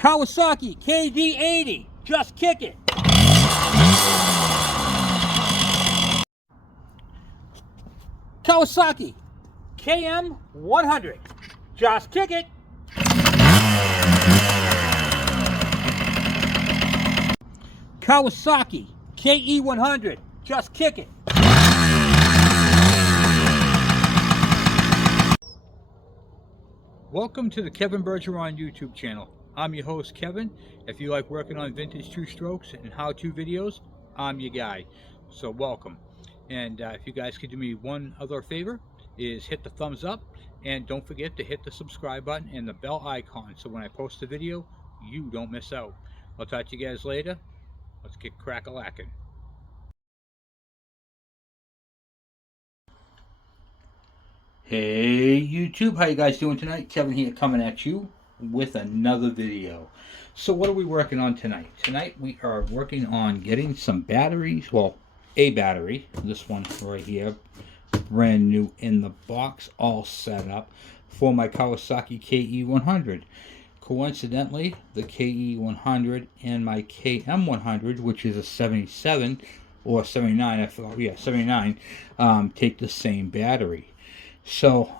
Kawasaki KD80, just kick it. Kawasaki KM100, just kick it. Kawasaki KE100, just kick it. Welcome to the Kevin Bergeron YouTube channel. I'm your host, Kevin. If you like working on vintage two-strokes and how-to videos, I'm your guy. So welcome. And if you guys could do me one other favor, is hit the thumbs up, and don't forget to hit the subscribe button and the bell icon, so when I post a video, you don't miss out. I'll talk to you guys later. Let's get crack-a-lackin'. Hey YouTube, how you guys doing tonight? Kevin here, coming at you with another video. So what are we working on tonight? Tonight we are working on getting some batteries. Well, a battery, this one right here, brand new in the box, all set up for my Kawasaki KE100. Coincidentally, the KE100 and my KM100, which is a 77 or 79, I forgot, yeah, 79, take the same battery. So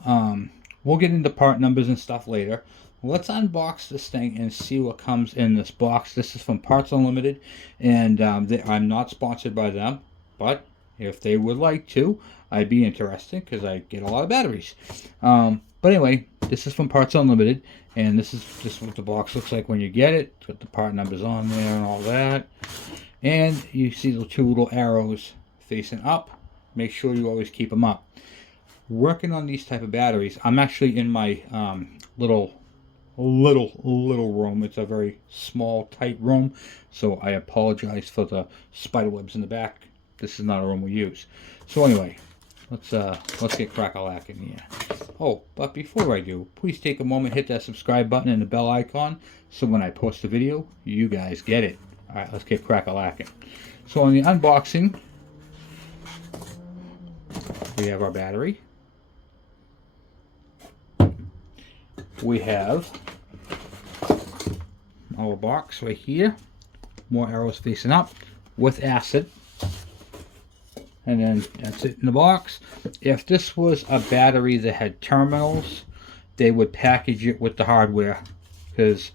we'll get into part numbers and stuff later. Let's unbox this thing and see what comes in this box. This is from Parts Unlimited, and I'm not sponsored by them, but if they would like to, I'd be interested because I get a lot of batteries. But anyway, this is from Parts Unlimited, and this is just what the box looks like when you get it. It's got the part numbers on there and all that. And you see the two little arrows facing up. Make sure you always keep them up. Working on these type of batteries, I'm actually in my little room. It's a very small, tight room, so I apologize for the spider webs in the back. This is not a room we use. So anyway, let's get crack-a-lackin' here. Oh, but before I do, please take a moment, hit that subscribe button and the bell icon, so when I post a video, you guys get it. All right, let's get crack-a-lackin'. So on the unboxing, we have our battery. We have our box right here, more arrows facing up with acid, and then that's it in the box. If this was a battery that had terminals, they would package it with the hardware, because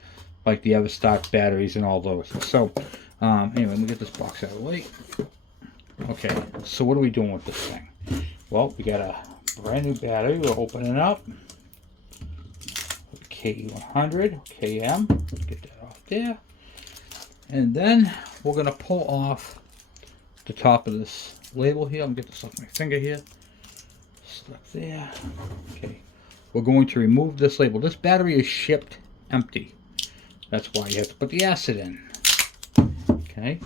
like the Everstart batteries and all those. So anyway, let me get this box out of the way. Okay, so what are we doing with this thing? Well, we got a brand new battery. We're opening up. KE100, KM, get that off there, and then we're going to pull off the top of this label here. I'm going to get this off my finger here, stuck there. Okay, we're going to remove this label. This battery is shipped empty, that's why you have to put the acid in. Okay,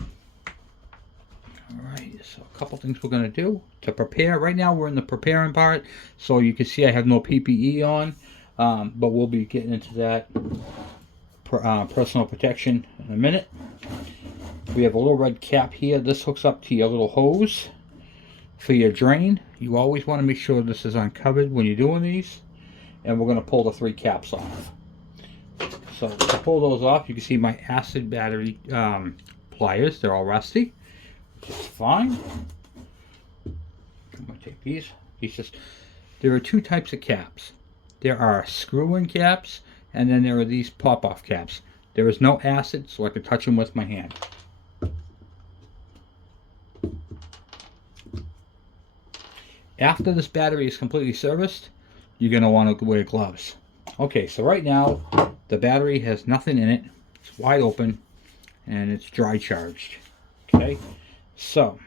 alright, so a couple things we're going to do to prepare. Right now we're in the preparing part, so you can see I have no PPE on. But we'll be getting into that personal protection in a minute. We have a little red cap here. This hooks up to your little hose for your drain. You always want to make sure this is uncovered when you're doing these. And we're going to pull the three caps off. So to pull those off, you can see my acid battery pliers. They're all rusty, which is fine. I'm going to take these. There are two types of caps. There are screw-in caps, and then there are these pop-off caps. There is no acid, so I can touch them with my hand. After this battery is completely serviced, you're going to want to wear gloves. Okay, so right now, the battery has nothing in it. It's wide open, and it's dry charged. Okay, so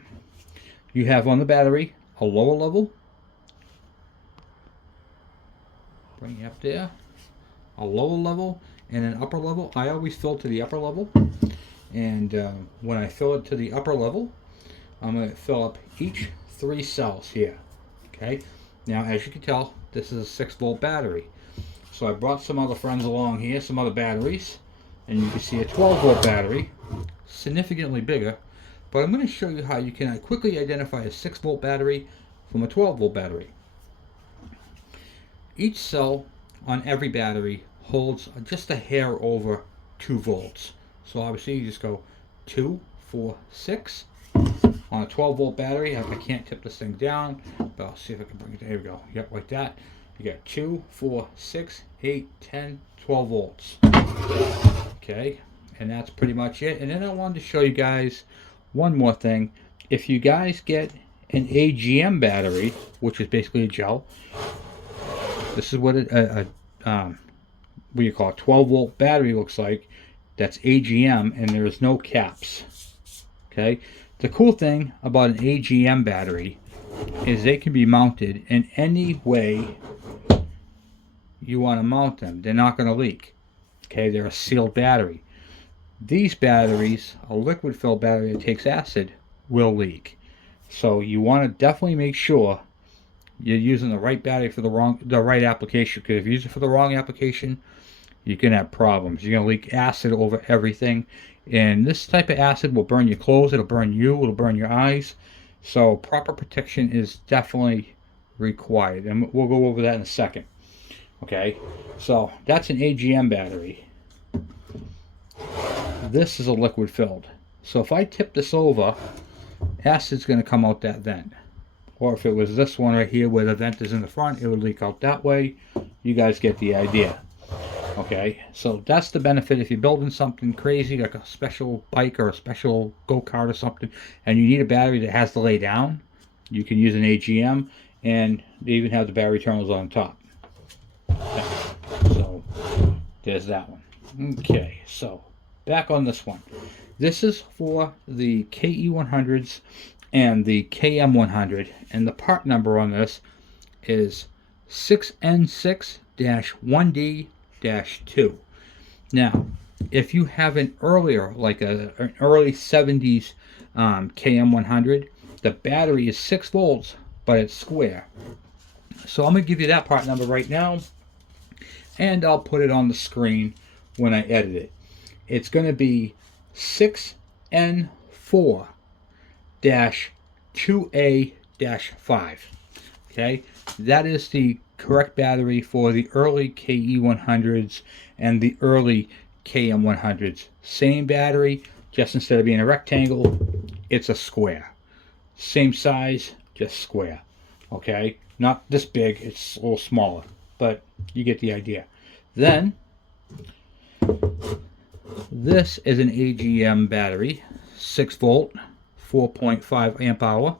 you have on the battery a lower level. Bring it up there, a lower level and an upper level. I always fill to the upper level, and when I fill it to the upper level, I'm going to fill up each 3 cells here. Okay, now as you can tell, this is a 6-volt battery, so I brought some other friends along here, some other batteries, and you can see a 12-volt battery, significantly bigger, but I'm going to show you how you can quickly identify a 6-volt battery from a 12-volt battery. Each cell on every battery holds just a hair over 2 volts. So obviously you just go 2, 4, 6. On a 12 volt battery, I can't tip this thing down, but I'll see if I can bring it down. Here we go. Yep, like that. You got 2, 4, 6, 8, 10, 12 volts. Okay, and that's pretty much it. And then I wanted to show you guys one more thing. If you guys get an AGM battery, which is basically a gel, this is what what do you call it, 12 volt battery looks like. That's AGM, and there's no caps. Okay, the cool thing about an AGM battery is they can be mounted in any way you want to mount them. They're not going to leak. Okay, they're a sealed battery. These batteries, a liquid filled battery that takes acid, will leak. So you want to definitely make sure you're using the right battery for the right application. Because if you use it for the wrong application, you can have problems. You're going to leak acid over everything. And this type of acid will burn your clothes, it'll burn you, it'll burn your eyes. So proper protection is definitely required. And we'll go over that in a second. Okay, so that's an AGM battery. This is a liquid filled. So if I tip this over, acid's going to come out that vent. Or if it was this one right here where the vent is in the front, it would leak out that way. You guys get the idea. Okay, so that's the benefit if you're building something crazy like a special bike or a special go-kart or something, and you need a battery that has to lay down. You can use an AGM, and they even have the battery terminals on top. Okay, so there's that one. Okay, so back on this one. This is for the KE100s and the KM100, and the part number on this is 6N6-1D-2. Now, if you have an earlier, like an early 70s KM100, the battery is 6 volts, but it's square. So I'm going to give you that part number right now, and I'll put it on the screen when I edit it. It's going to be 6N4-2A-5. Okay, that is the correct battery for the early KE100s and the early KM100s. Same battery, just instead of being a rectangle, it's a square. Same size, just square. Okay, not this big, it's a little smaller, but you get the idea. Then, this is an AGM battery, 6 volt, 4.5 amp hour,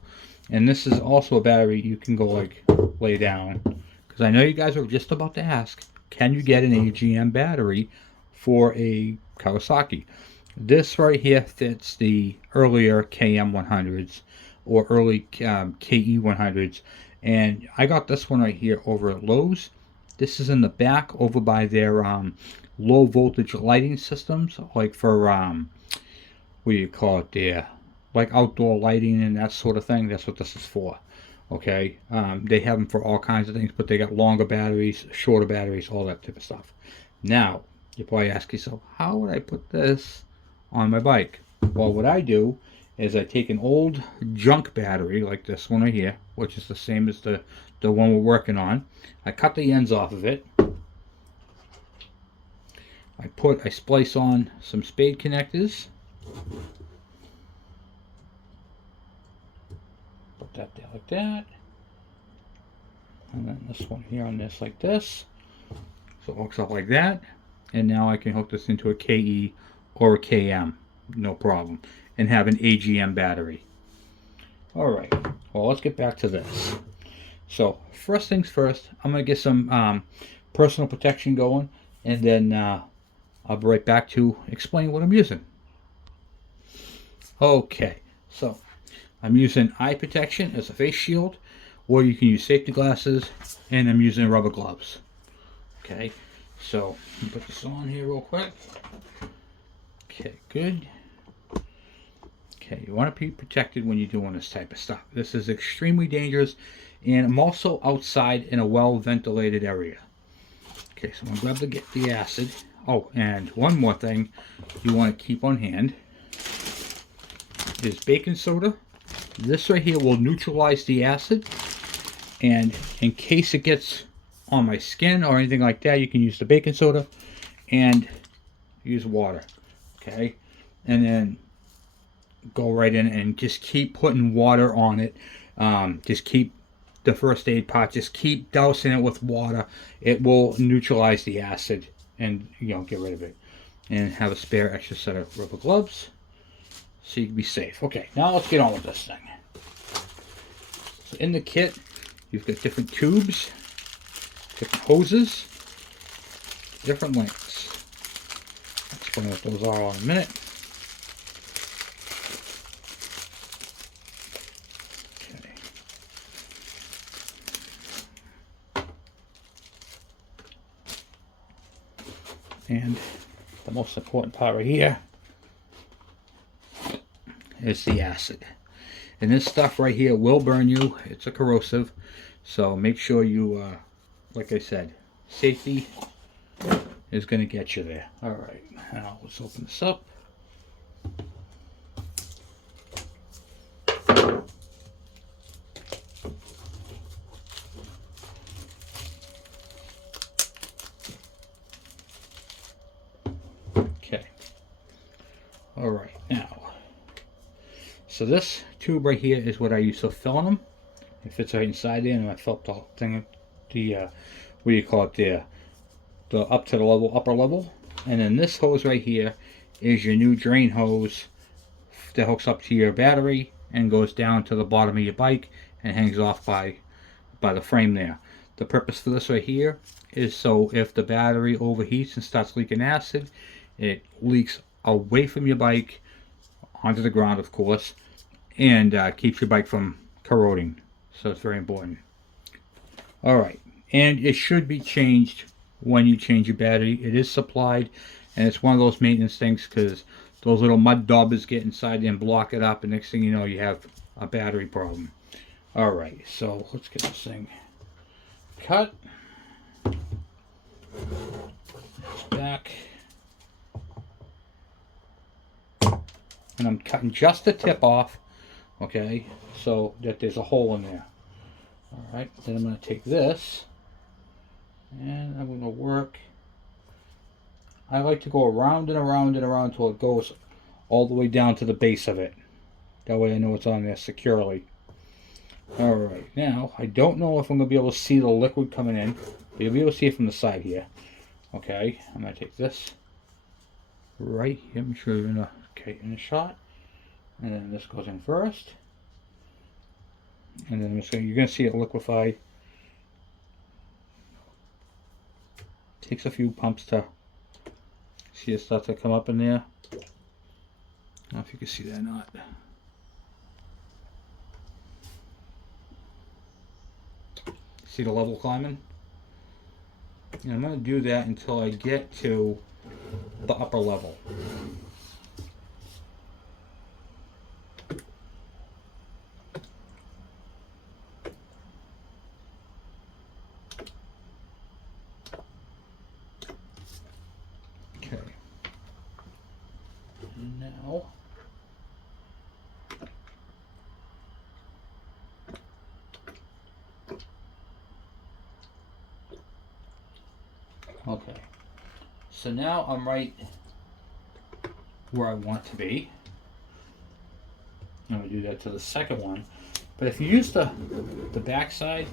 and this is also a battery you can go like lay down, because I know you guys are just about to ask, can you get an AGM battery for a Kawasaki? This right here fits the earlier KM100s or early KE100s, and I got this one right here over at Lowe's. This is in the back over by their low voltage lighting systems, like for what do you call it there, like outdoor lighting and that sort of thing. That's what this is for. Okay, they have them for all kinds of things, but they got longer batteries, shorter batteries, all that type of stuff. Now you probably ask yourself, how would I put this on my bike? Well, what I do is I take an old junk battery like this one right here, which is the same as the one we're working on. I cut the ends off of it. I splice on some spade connectors. Put that there like that. And then this one here on this like this. So it hooks up like that. And now I can hook this into a KE or a KM. No problem. And have an AGM battery. Alright, well, let's get back to this. So first things first, I'm going to get some personal protection going, and then I'll be right back to explain what I'm using. Okay, so I'm using eye protection as a face shield, or you can use safety glasses, and I'm using rubber gloves. Okay, so let me put this on here real quick. Okay, good. Okay, you want to be protected when you're doing this type of stuff. This is extremely dangerous, and I'm also outside in a well-ventilated area. Okay, so I'm going to grab the acid. Oh, and one more thing you want to keep on hand is baking soda. This right here will neutralize the acid, and in case it gets on my skin or anything like that, you can use the baking soda, and use water, okay? And then go right in and just keep putting water on it. Just keep the first aid pot, just keep dousing it with water. It will neutralize the acid and, you know, get rid of it. And have a spare extra set of rubber gloves so you can be safe. Okay, now let's get on with this thing. So in the kit, you've got different tubes, different hoses, different lengths. I'll explain what those are in a minute. Okay. And the most important part right here is the acid. And this stuff right here will burn you. It's a corrosive. So make sure you, like I said, safety is going to get you there. All right, now let's open this up. Okay. All right, now, so this tube right here is what I use for filling them. It fits right inside there, and I felt the thing, the what do you call it there? The up to the level, upper level. And then this hose right here is your new drain hose that hooks up to your battery and goes down to the bottom of your bike and hangs off by the frame there. The purpose for this right here is so if the battery overheats and starts leaking acid, it leaks away from your bike onto the ground, of course, and keeps your bike from corroding. So it's very important. All right, and it should be changed when you change your battery. It is supplied, and it's one of those maintenance things because those little mud daubers get inside and block it up, and next thing you know, you have a battery problem. All right, so let's get this thing cut. Back. And I'm cutting just the tip off, okay, so that there's a hole in there. All right, then I'm going to take this and I'm going to work. I like to go around and around and around till it goes all the way down to the base of it. That way I know it's on there securely. All right, now I don't know if I'm going to be able to see the liquid coming in, but you'll be able to see it from the side here. Okay, I'm going to take this right here. Make sure you're in a shot. And then this goes in first. And then you're going to see it liquefy. Takes a few pumps to see it start to come up in there. I don't know if you can see that or not. See the level climbing? And I'm going to do that until I get to the upper level. Okay. Now, okay. So now I'm right where I want to be. I'm going to do that to the second one. But if you use the back side,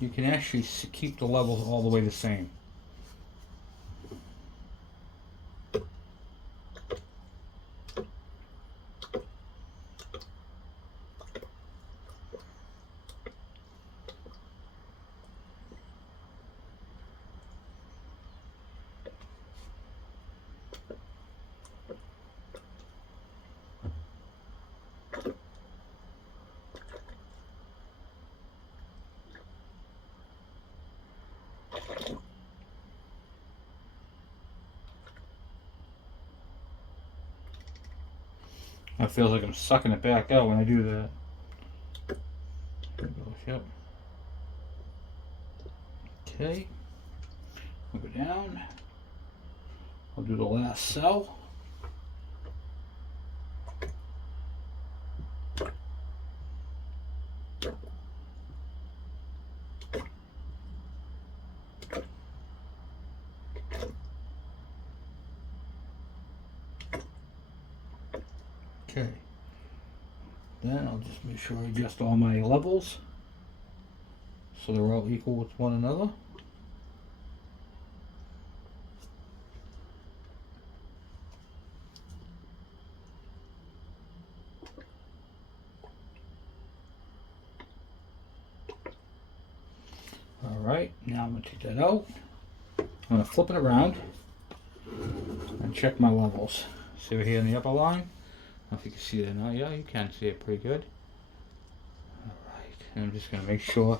you can actually keep the levels all the way the same. It feels like I'm sucking it back out when I do that. There it goes, yep. Okay. I'll go down. I'll do the last cell. Okay. Then I'll just make sure I adjust all my levels so they're all equal with one another. Alright, now I'm going to take that out. I'm going to flip it around and check my levels. See over here in the upper line? I don't know if you can see that now. Yeah, you can see it pretty good. Alright, and I'm just going to make sure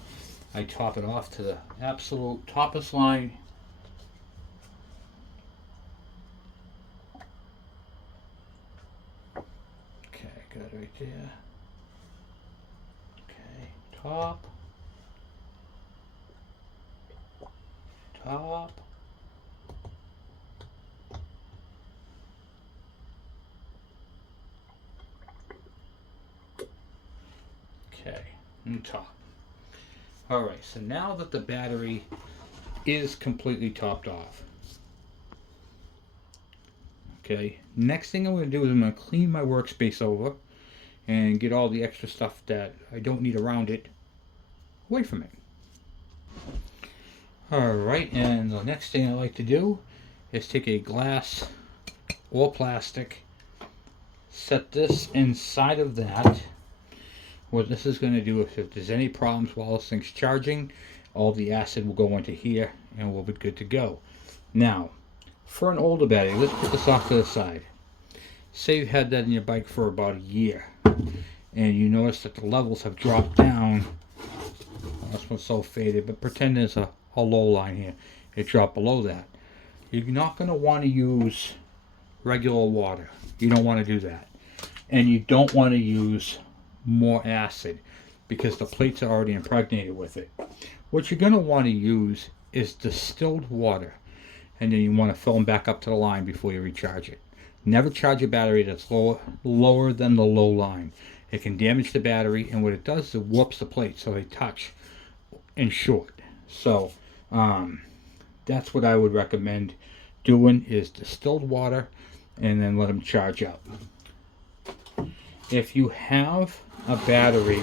I top it off to the absolute toppest line. Okay, got it right there. Okay, top. Top. Okay, and top. Alright, so now that the battery is completely topped off, okay, next thing I'm going to do is I'm going to clean my workspace over and get all the extra stuff that I don't need around it away from it. Alright, and the next thing I like to do is take a glass or plastic, set this inside of that. What this is going to do is if there's any problems while this thing's charging, all the acid will go into here and we'll be good to go. Now, for an older battery, let's put this off to the side. Say you had that in your bike for about a year and you notice that the levels have dropped down. Well, this one's so faded, but pretend there's a low line here. It dropped below that. You're not going to want to use regular water. You don't want to do that. And you don't want to use more acid because the plates are already impregnated with it. What you're going to want to use is distilled water, and then you want to fill them back up to the line before you recharge it. Never charge a battery that's lower than the low line. It can damage the battery, and what it does is it warps the plates so they touch in short. So that's what I would recommend doing, is distilled water and then let them charge up. If you have a battery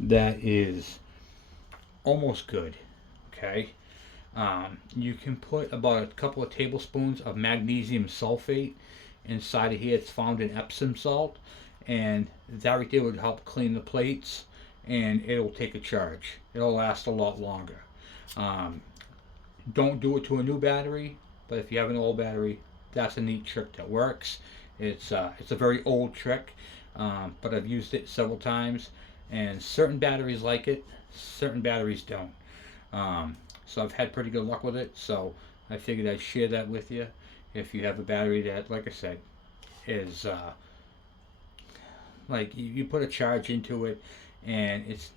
that is almost good, okay, you can put about a couple of tablespoons of magnesium sulfate inside of here. It's found in Epsom salt, and that right there would help clean the plates, and it'll take a charge. It'll last a lot longer. Don't do it to a new battery, but if you have an old battery, that's a neat trick that works. It's a very old trick, but I've used it several times, and certain batteries like it, certain batteries don't. So I've had pretty good luck with it, so I figured I'd share that with you. If you have a battery that, like I said, is like you put a charge into it and it's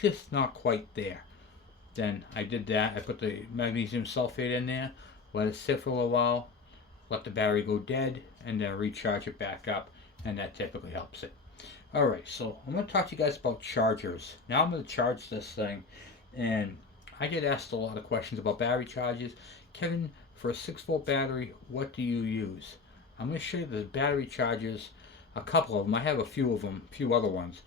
just not quite there, then I did that. I put the magnesium sulfate in there, let it sit for a little while, let the battery go dead, and then recharge it back up, and that typically helps it. Alright, so I'm going to talk to you guys about chargers. Now I'm going to charge this thing, and I get asked a lot of questions about battery charges. Kevin, for a 6-volt battery, what do you use? I'm going to show you the battery chargers, a couple of them. I have a few of them, a few other ones,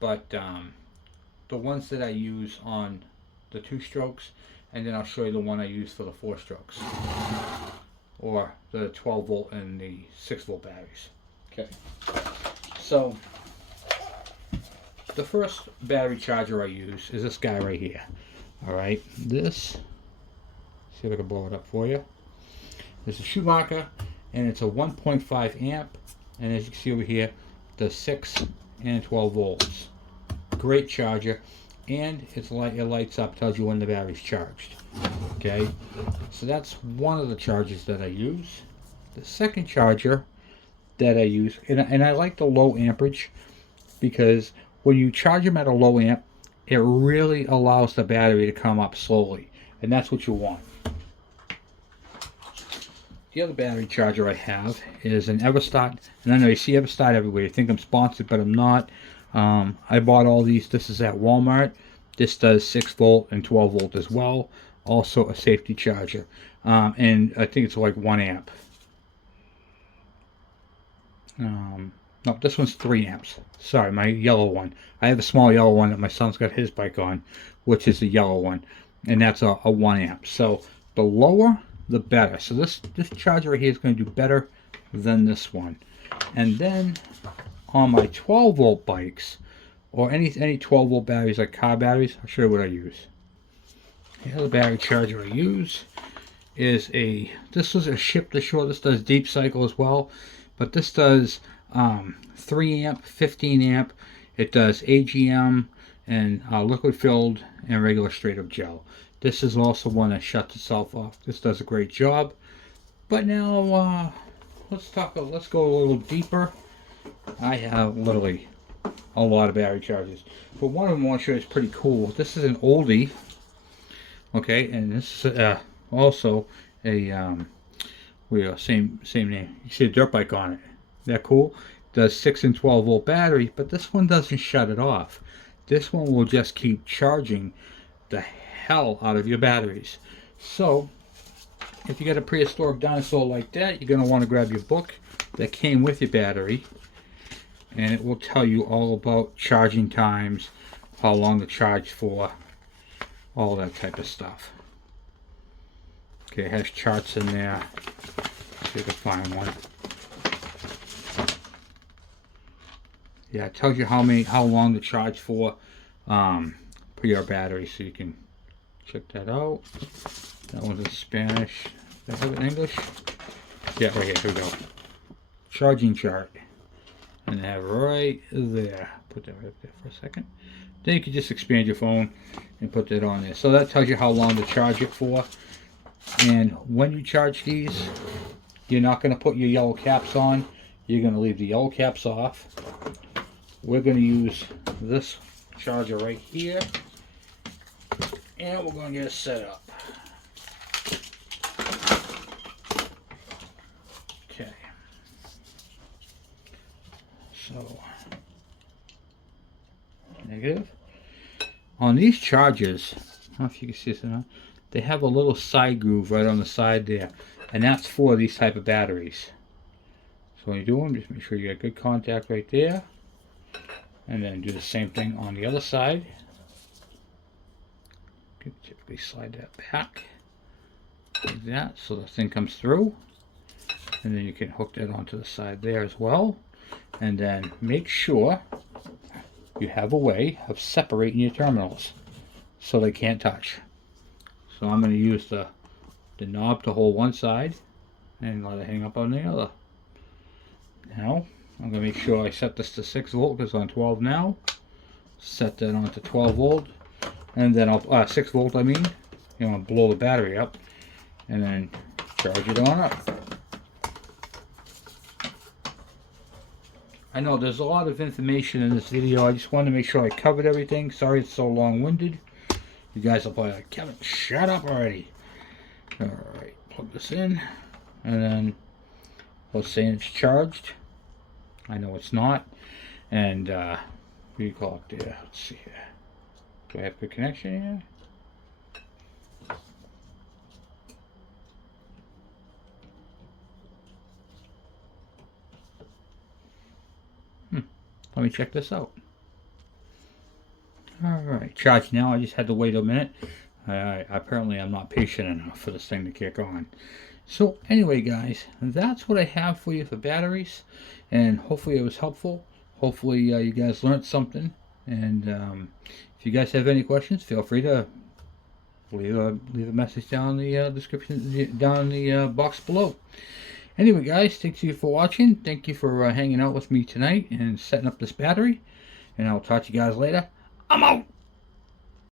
but the ones that I use on the 2 strokes, and then I'll show you the one I use for the 4 strokes, or the 12 volt and the 6 volt batteries. Okay, so the first battery charger I use is this guy right here. Alright, this, see if I can blow it up for you. This is a Schumacher, and it's a 1.5 amp, and as you can see over here, the 6 and 12 volts. Great charger, and it lights up, tells you when the battery's charged. Okay, so that's one of the chargers that I use. The second charger that I use, and I like the low amperage, because when you charge them at a low amp, it really allows the battery to come up slowly, and that's what you want. The other battery charger I have is an Everstart, and I know you see Everstart everywhere. You think I'm sponsored, but I'm not. I bought all these. This is at Walmart. This does 6 volt and 12 volt as well. Also a safety charger, and I think it's like 1 amp. No, this one's 3 amps. Sorry, my yellow one. I have a small yellow one that my son's got his bike on, which is the yellow one, and that's a 1 amp. So the lower, the better. So this charger right here is going to do better than this one. And then on my 12 volt bikes, or any 12 volt batteries like car batteries, I'll show you what I use. The other battery charger I use is this was a ship to shore. This does deep cycle as well, but this does 3 amp, 15 amp. It does AGM and liquid filled and regular straight up gel. This is also one that shuts itself off. This does a great job. But now let's go a little deeper. I have literally a lot of battery chargers, but one of them I want to show you is pretty cool. This is an oldie, okay, and this is also a same name. You see a dirt bike on it. That cool? Does 6 and 12 volt battery, but this one doesn't shut it off. This one will just keep charging the hell out of your batteries. So if you got a prehistoric dinosaur like that, you're going to want to grab your book that came with your battery, and it will tell you all about charging times, how long to charge for, all that type of stuff. Okay, it has charts in there. See if you can find one. Yeah, it tells you how long to charge for your battery, so you can check that out. That one's in Spanish. Do I have it in English? Yeah, right here. Here we go. Charging chart. And have right there. Put that right there for a second. Then you can just expand your phone and put that on there. So that tells you how long to charge it for. And when you charge these, you're not going to put your yellow caps on. You're going to leave the yellow caps off. We're going to use this charger right here, and we're going to get it set up. Okay. So, negative. On these chargers, I don't know if you can see this or not, they have a little side groove right on the side there, and that's for these type of batteries. So when you do them, just make sure you got good contact right there. And then do the same thing on the other side. You typically slide that back like that so the thing comes through. And then you can hook that onto the side there as well. And then make sure you have a way of separating your terminals so they can't touch. So I'm going to use the knob to hold one side and let it hang up on the other. Now I'm going to make sure I set this to 6 volt because it's on 12 now. Set that on to 12 volt. And then I'll, 6 volt I mean. You want to blow the battery up. And then charge it on up. I know there's a lot of information in this video. I just wanted to make sure I covered everything. Sorry it's so long-winded. You guys will probably like, Kevin, shut up already. Alright, plug this in. And then let's say it's charged. I know it's not. And what do you call it there? Let's see here. Do I have good connection here? Let me check this out. Alright, charged now. I just had to wait a minute. Apparently I'm not patient enough for this thing to kick on. So anyway guys, that's what I have for you for batteries, and hopefully it was helpful. Hopefully you guys learned something, and if you guys have any questions, feel free to leave a message down in the description, down in the box below. Anyway guys, thank you for watching. Thank you for hanging out with me tonight and setting up this battery, and I'll talk to you guys later. I'm out!